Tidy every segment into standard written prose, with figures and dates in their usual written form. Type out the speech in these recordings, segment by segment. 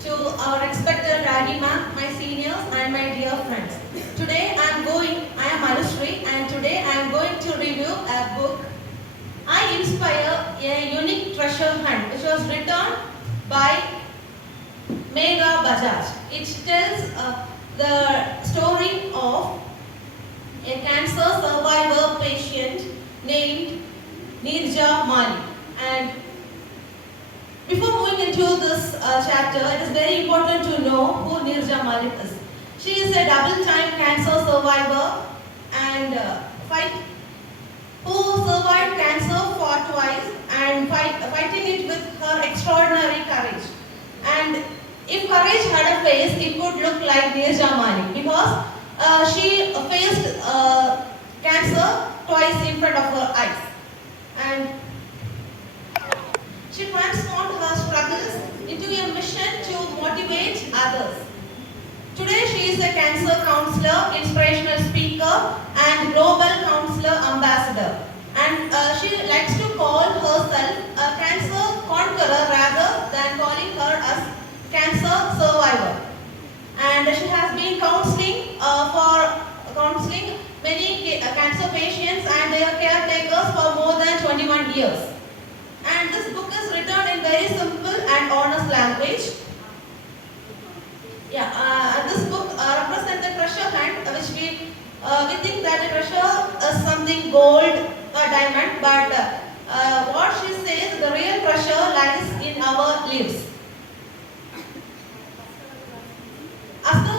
to our respected Raggy ma'am, my seniors and my dear friends. Today I am Anusree and today I am going to review a book, I Inspire, a Unique Treasure Hunt, which was written by Megha Bajaj. It tells the story of a cancer survivor patient named Nirja Mali. And before moving into this chapter, it is very important to know who Nirja Mali is. She is a double-time cancer survivor and who survived cancer for twice and fighting it with her extraordinary courage. And if courage had a face, it would look like Nirja Mali because she faced cancer twice in front of her eyes. And she transformed her struggles into a mission to motivate others. Today she is a cancer counselor, inspirational speaker and global counselor ambassador. And she likes to call herself a cancer conqueror rather than calling her as cancer survivor. And she has been counseling many cancer patients and their caretakers for more than 21 years. And this book is written in very simple and honest language. And this book represents the treasure hunt, which we think that the treasure is something gold or diamond, but what she says, the real treasure lies in our lives. As the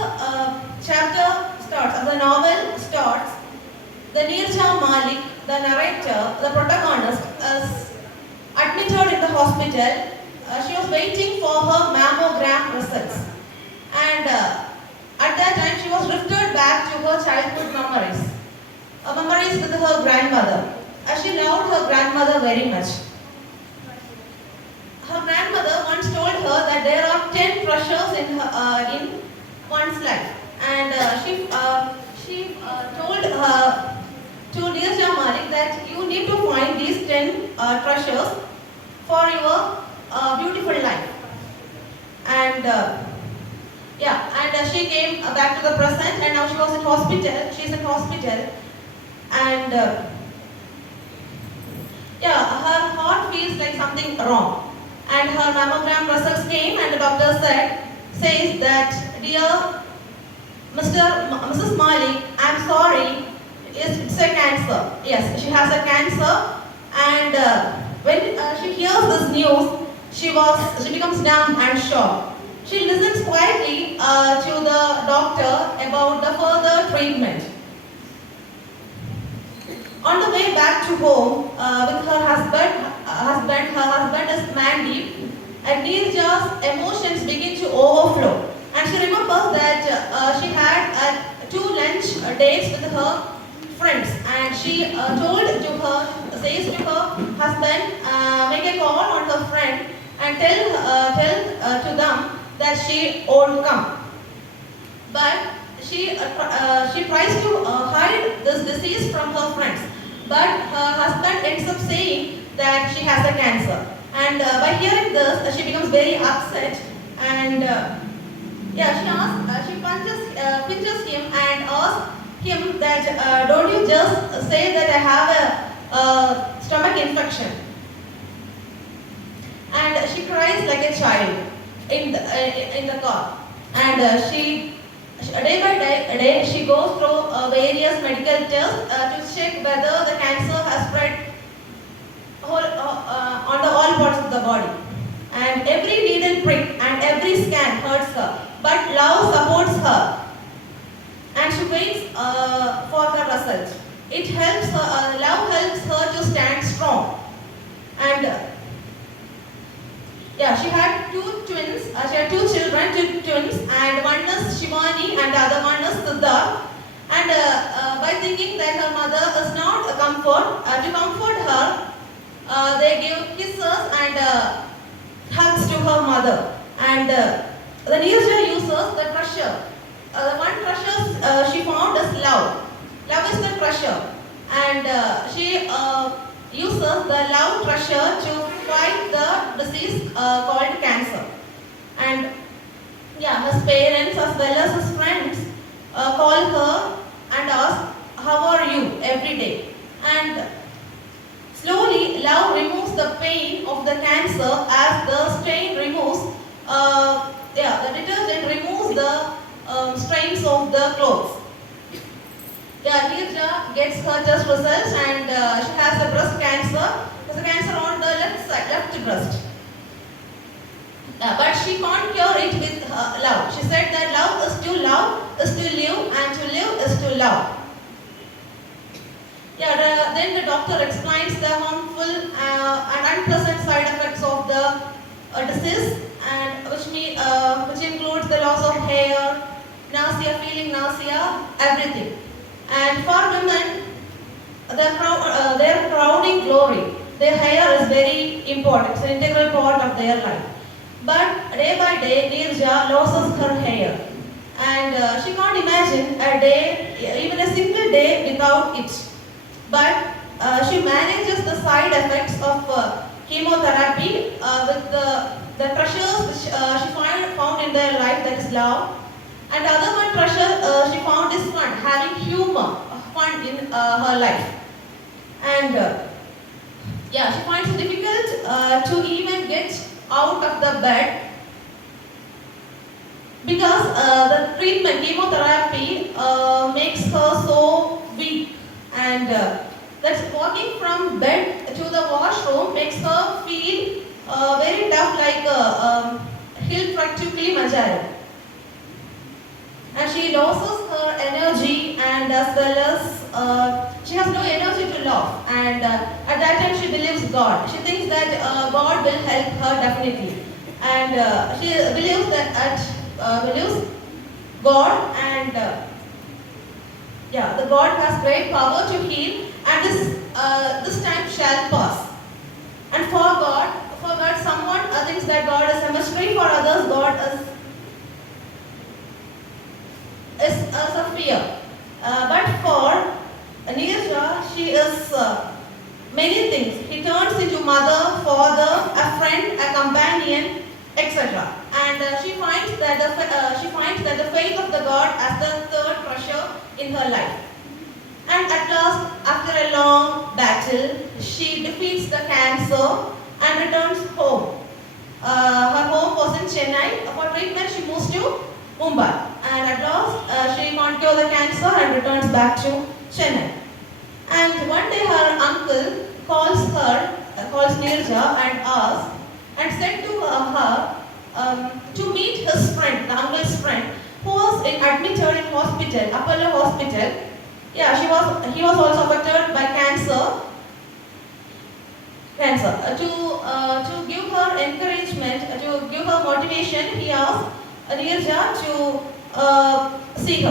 chapter starts, as the novel starts, the Nirja Malik, the narrator, the protagonist, is admitted in the hospital. She was waiting for her mammogram results. And at that time, she was drifted back to her childhood memories. Memories with her grandmother. She loved her grandmother very much. Her grandmother once told her that there are 10 treasures in one's life. And she told to Nirja Malik that you need to find these 10 treasures for your beautiful life. And she came back to the present, and now she was in hospital. She's in hospital, and her heart feels like something wrong. And her mammogram results came, and the doctor says that, dear Mrs. Malik, I'm sorry, it's a cancer. Yes, she has a cancer, and when she hears this news, she becomes numb and shocked. She listens quietly to the doctor about the further treatment. On the way back to home with her husband is Mandy, and Nirja's emotions begin to overflow. And she remembers that she had 2 lunch dates with her friends, and she says to her husband, make a call on her friend and tell to them that she won't come. But she tries to hide this disease from her friends. But her husband ends up saying that she has a cancer. And by hearing this, she becomes very upset. And she pinches him and asks him that don't you just say that I have a stomach infection. And she cries like a child in the car. And she day by day she goes through various medical tests to check whether the cancer has spread on all parts of the body. And every needle prick and every scan hurts her, but love supports her, and she waits for the result. It helps her. Love helps her to stand strong. And she had 2 twins. She had 2 children, 2 twins, and one is Shivani and the other one is Siddharth. And by thinking that her mother is not a comfort, to comfort her, they gave kisses and hugs to her mother. And the Nirja uses the treasure. The one treasure she found is love. Love is the treasure. And she uses the love treasure to fight the disease called cancer. And call her and ask, how are you every day? And slowly, love removes the pain of the cancer as the stain removes, the detergent removes the stains of the clothes. Yeah, Neerja gets her test results and she has a breast cancer. There's a cancer on the left side, left breast. But she can't cure it with love. She said that love is to love, is to live, and to live is to love. Yeah, then the doctor explains the harmful and unpleasant side effects of the disease, and which includes the loss of hair, nausea, feeling nausea, everything. And for women, their crowning glory, their hair is very important. It's an integral part of their life. But day by day, Neerja loses her hair, and she can't imagine a day, even a single day without it. But she manages the side effects of chemotherapy with the treasures which she found in their life, that is love. And the other one treasure she found is fun, having humor, fun in her life. And she finds it difficult to even get out of the bed because the treatment, chemotherapy, makes her so weak. And that's walking from bed to the washroom makes her feel very tough, like a hill trek to Kilimanjaro. And she loses her energy, and as well as she has no energy to love. And at that time she believes God. She thinks that God will help her definitely. And she believes that believes God, and the God has great power to heal, and this time shall pass. And for God, someone thinks that God is a mystery. For others, God is a fear. But for Neerja, she is many things. He turns into mother, father, a friend, a companion, etc. And she finds that the faith of the God as the third treasure in her life. And at last, after a long battle, she defeats the cancer and returns home. Her home was in Chennai. For treatment, she moves to Mumbai. And at last, she can't cure the cancer and returns back to Chennai. And one day, her uncle calls Neerja and asks, and said to her to meet his friend, the uncle's friend, who was admitted in hospital, Apollo Hospital. Yeah, he was also affected by cancer. To give her encouragement, to give her motivation, he asked Neerja to seek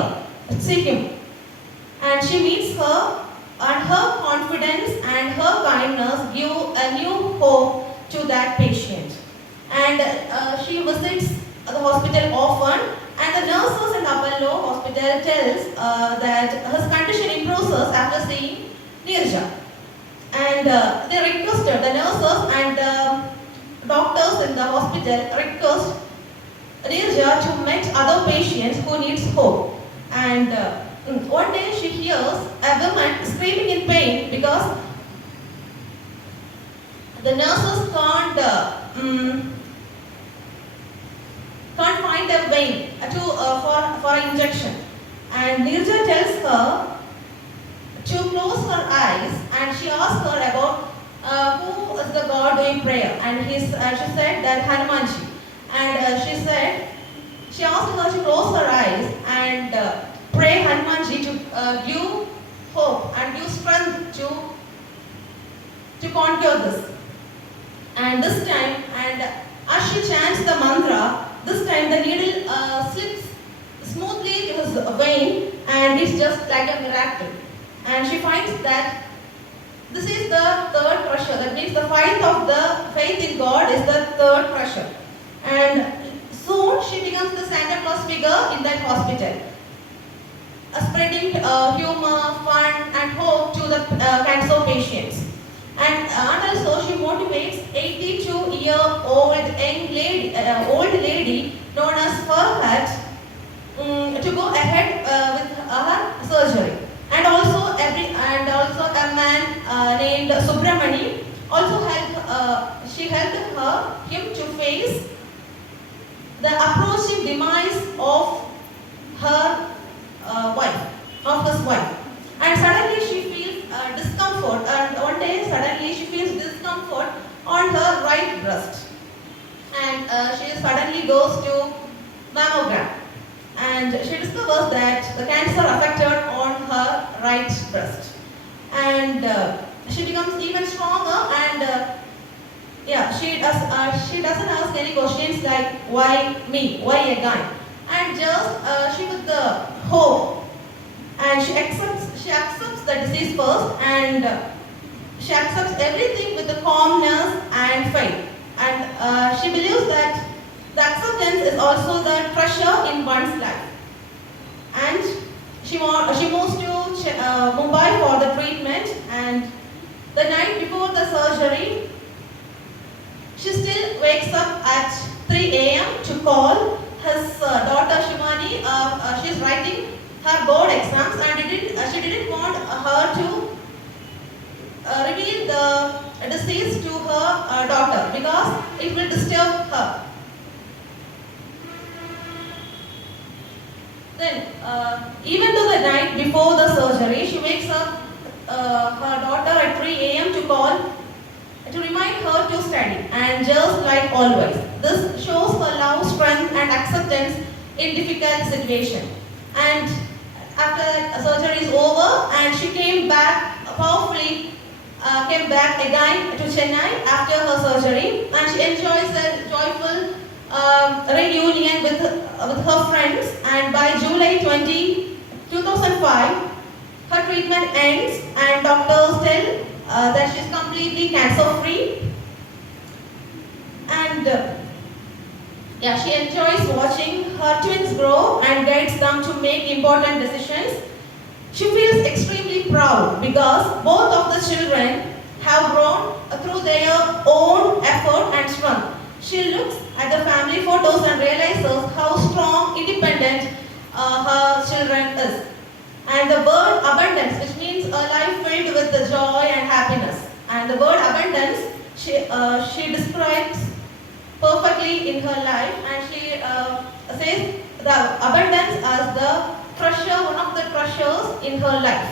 him. And she meets her, and her confidence and her kindness give a new hope to that patient. And she visits the hospital often, and the nurses in Apollo Hospital tells that his condition improves after seeing Neerja. And they requested, the nurses and the doctors in the hospital request Neerja to meet other patients who needs hope. And one day she hears a woman screaming in pain because the nurses can't find a vein for injection. And Neerja tells her to close her eyes, and she asks her about who is the God doing prayer. And she said that Hanumanji. And she asked her to close her eyes and pray Hanumanji to give hope and give strength to conquer this. And this time, and as she chants the mantra, this time the needle slips smoothly to his vein, and it's just like a miracle. And she finds that this is the third treasure. That means the faith in God is the third treasure. And soon she becomes the Santa Claus figure in that hospital, spreading humor, fun, and hope to the cancer patients. And also she motivates 82-year-old old lady known as Farhat to go ahead with her suddenly goes to mammogram, and she discovers that the cancer affected on her right breast, and she becomes even stronger, and she doesn't ask any questions like why me, why again, and just she with the hope, and she accepts the disease first, and she accepts everything with the calmness and faith, and she believes that the acceptance is also the treasure in one's life, and she moves to Mumbai for the treatment, and the night before the surgery, she still wakes up at 3 a.m. to call his daughter Shivani. She's writing her board exams, and she didn't want her to reveal the disease to her daughter because it will disturb her. Then, even though the night before the surgery, she wakes up her daughter at 3 a.m. to call to remind her to study, and just like always, this shows her love, strength, and acceptance in difficult situation. And after surgery is over, and she came back powerfully, came back again to Chennai after her surgery, and she enjoys a joyful reunion with her friends. And by July 2005, her treatment ends, and doctors tell that she's completely cancer-free, and she enjoys watching her twins grow and guides them to make important decisions. She feels extremely proud because both of the children have grown through their own effort and strength. She looks at the family photos and realizes how strong, independent her children is. And the word abundance, which means a life filled with the joy and happiness. And the word abundance, she describes perfectly in her life, and she says the abundance as the treasure, one of the treasures in her life.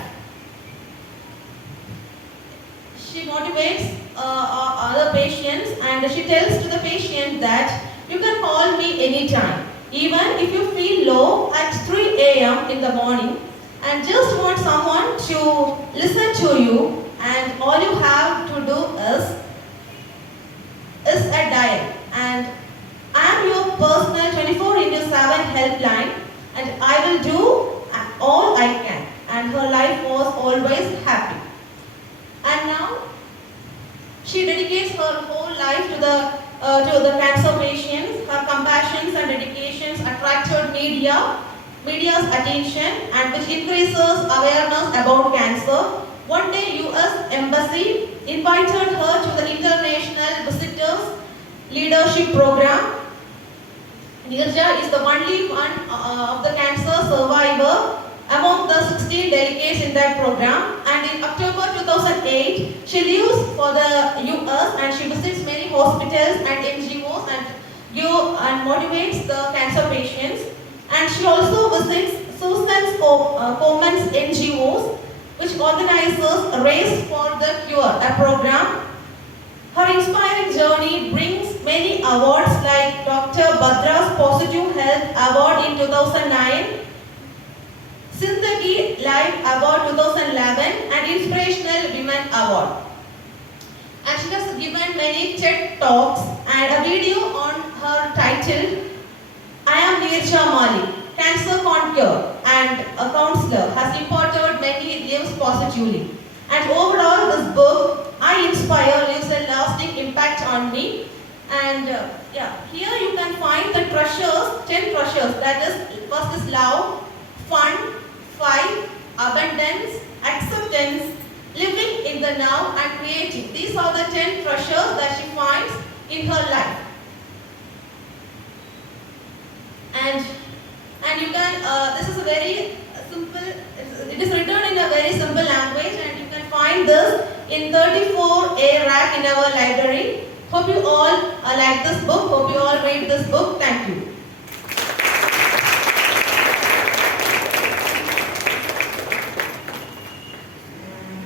She motivates other patients, and she tells to the patient that you can call me anytime, even if you feel low at 3 a.m. in the morning, and just want someone to listen to you, and all you have to do is a dial, and I am your personal 24/7 helpline, and I will do all I can. And her life was always happy. And now she dedicates her whole life to the cancer patients. Her compassion and dedications attracted media's attention, and which increases awareness about cancer. One day, U.S. Embassy invited her to the International Visitors Leadership Program. Neerja is the only one of the cancer survivor among the 16 delegates in that program. And in October 2008, she leaves for the U.S. and she visits many hospitals and NGOs and motivates the cancer patients. And she also visits Susan Komen's NGOs, which organizes a Race for the Cure, a program. Her inspiring journey brings many awards like Dr. Badra's Positive Health Award in 2009, Sindagi Life Award 2011, and Inspirational Women Award. And she has given many TED Talks, and a video on her titled I am Neerja Mali, Cancer Conqueror and a counselor, has imparted many lives positively. And overall, this book, I Inspire, leaves a lasting impact on me. And here you can find the treasures, 10 treasures. That is, first is love, fun, fight, abundance, acceptance, living in the now, and creating. These are the 10 treasures that she finds in her life. And you can, this is a very simple, it is written in a very simple language, and you can find this in 34A rack in our library. Hope you all like this book, hope you all read this book. Thank you.